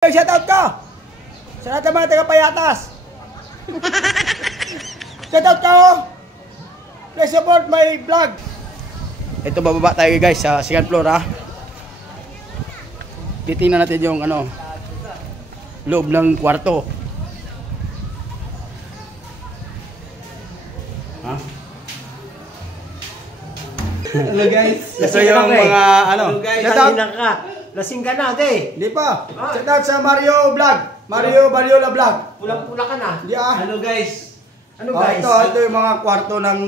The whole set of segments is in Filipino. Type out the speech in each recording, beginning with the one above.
Shoutout ka! Sa lahat ng mga taga-Payatas! Shoutout ka oh! Please support my vlog! Ito bababa tayo guys sa second floor ha. Titingnan natin yung ano loob ng kwarto. Ha? Hello guys! Ito yung mga ano. Hello guys! Shoutout! Lasing ka na, ate! Hindi pa! Shoutout sa Mario Vlog! Mario Baliola Vlog! Pulang-pula ka na! Hindi ah! Hello guys! Ano guys? Ito yung mga kwarto ng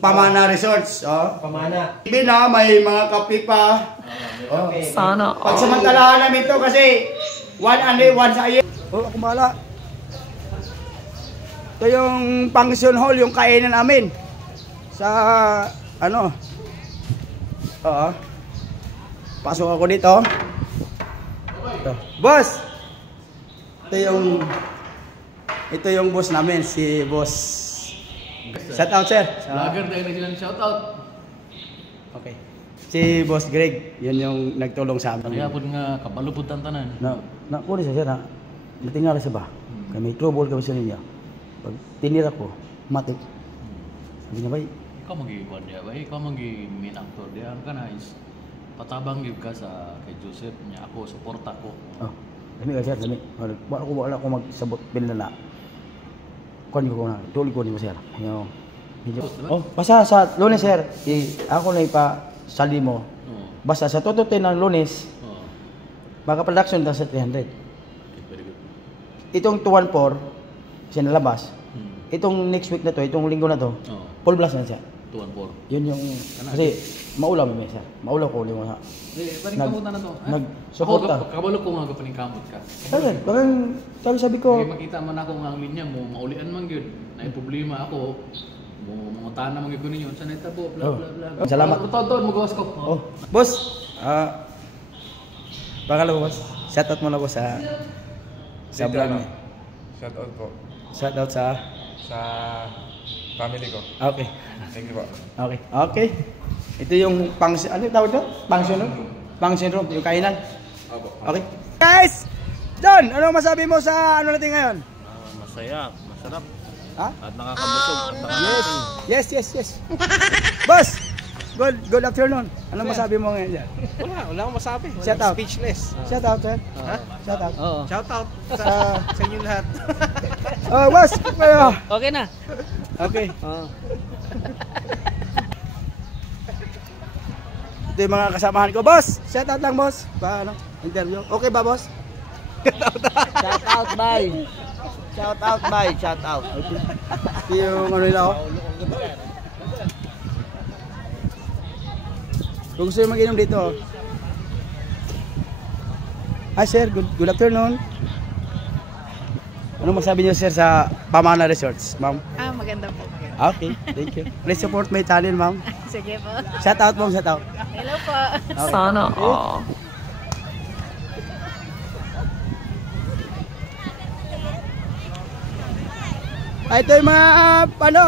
Pamana Resorts. Pamana. Ibig na may mga kape pa. Sana. Pagsamantalahan namin to kasi one sa iyo. Ako bahala. Ito yung function hall, yung kainan namin. Sa ano? Oo. Pasok ako dito. Ito. Boss! Ito yung boss namin, si boss. Shout out sir. Vlogger tayo na silang shout out. Okay. Si boss Greg, yun yung nagtulong sa amin. Kaya po nga kabalo po tantanan. Na ko siya sir ha. Natingala siya ba? Kami trouble kami sa niya. Pag tinira ko, matik. Sabi niya ba? Ikaw mag-iwan dia ba? Ikaw mag-main actor dia. Ang ka na is patabang give ka sa kay Joseph niya ako suporta ko. Oh. Dami ka sir, dami. Wala ko magsabot pinala. Kunin ko na, tuloy ko ni mo sir. Oh, basta sa Lunes sir, ako na ipasali mo. Basta sa tututin ng Lunes, baka production daw sa 300. Itong 214, sinalabas. Itong next week na to, itong linggo na to, full blast na siya. 214. Yun yung, kasi maulaw mo sir. Maulaw ko ulit mo sa. Paring kamutan na to. Nag-suporta. Kabalo ko nga paning kamot ka. Ayun, parang sabi ko. Kaya makita man ako nga ang linya mo, maulian man yun. Na problema ako, mga tanan man yun ninyo. Sana itabo, bla bla bla. Salamat. Totoo, magawas ko. Oh, boss. Pangalawa boss. Shoutout mo na po sa vlog niya. Shoutout po Shoutout sa family ko. Okay. Thank you po. Okay. Okay. Ito yung function, ano tawag ito? Function room? Function room, yung kainan. Okay. Guys! John, ano masabi mo sa ano natin ngayon? Masaya, masarap. Ha? At nakakabusog. At nakakabusog. Yes. Boss! Good afternoon. Ano masabi mo ngayon dyan? Wala akong masabi. Shout out. Speechless. Shout out, sir. Ha? Shout out. Oo. Shout out sa inyo lahat. Oh, boss! Okay na. Okay. Oh. Ito yung mga kasamahan ko. Boss! Shout out lang, boss. Paano? Interview. Okay ba, boss? Shout out, bye. Shout out, bye. Shout out. Ito yung ano nila, oh. Kung gusto yung mag-inom dito, oh. Hi, sir. Good afternoon. Ano masabi niyo, sir, sa Pamana Resorts, ma'am? Maganda po. Okay, thank you. Please support my channel, ma'am. Sige po. Shout out, ma'am. Shout out. Hello po. Okay. Sana. Ito yung mga, ano?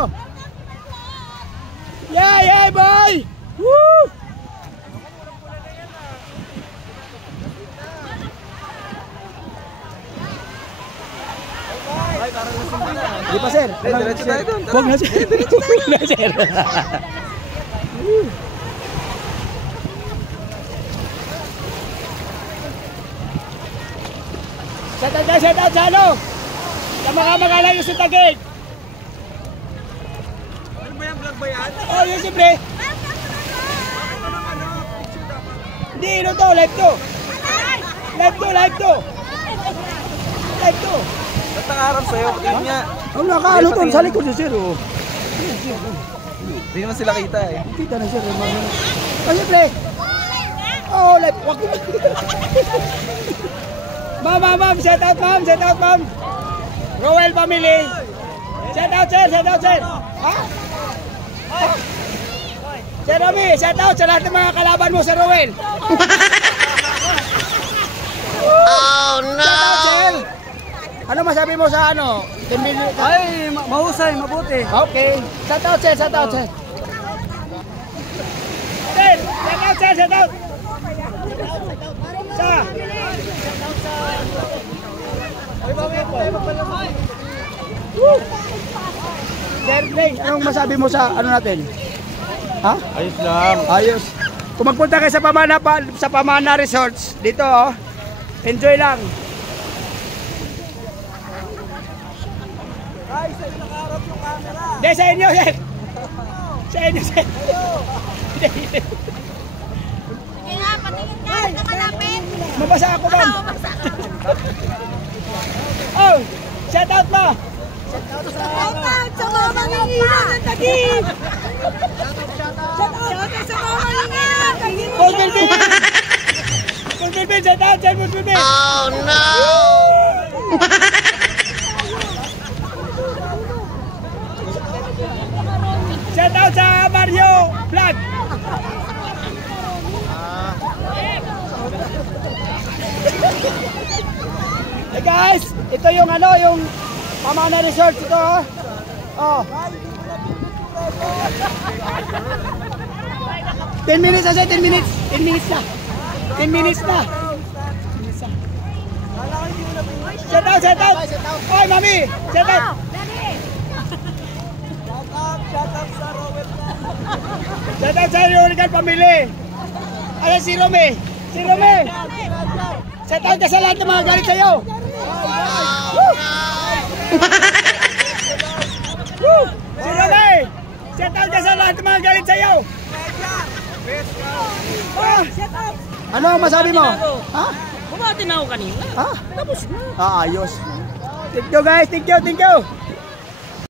Yeah, boy! Woo! Di pa, sir. Diretso tayo doon. Huwag na, sir. Huwag na, sir. Shout out sa ano? Sa mga magalayo sa Taguig. Ano ba yung vlog ba yan? Oh, yun siyempre. Hindi, ano to? Live to. Live to. Ba't nakaharap sa'yo? Tingin niya. Ang nakaano to? Sa likod si sir, oh. Hindi naman sila kita eh. Kita na sir. Oh, siyempre. Oh, live. Wag mo. Ma'am. Shout out, ma'am. Rowell family. Shout out, sir. Ha? Sir Romy, shout out sa lahat ng mga kalaban mo, Sir Rowell. Oh no! Shout out, sir. Ano masabi mo sa ano? Ay, mahusay, mabuti. Okay. Shout out, sir. Shout out. Sa Sir Clay, anong masabi mo sa ano natin? Ha? Ayos lang. Ayos. Kung magpunta kayo sa Pamana Resorts, dito oh. Enjoy lang. Ay, sa'yo nakaharap yung camera. Hindi, sa inyo, sir. Sa inyo, sir. Sige nga, patingin ka. Huwag ka malapit. Mabasa ako, ma'am. Mabasa. Oh, shout out mo. Shout out sa mga manginginan ng Taguig. Shout out sa mga manginginan ng Taguig. Paul Bilbil. Paul Bilbil, shout out, sir Paul Bilbil. Oh no! Shout out sa Mario Vlog. Hey guys, ito yung ano, yung Pamana Resort ito oh. Oh. 10 minutes na 10 minutes. 10 minutes na. 10 minutes na. Shout out, shout out. Oy, mami, shout out. Shout out sa Rowell. Shout out sa Hurricane Family. Ayan si Rome. Si Rome. Shout out ka sa lahat ng mga galit sa'yo. Woo! Woo! Si Rome. Shout out ka sa lahat ng mga galit sa'yo. Ah! Ano ang masabi mo? Ha? Bumati na ako kanina. Ha? Tapos na. Ah, ayos. Thank you guys. Thank you. Thank you.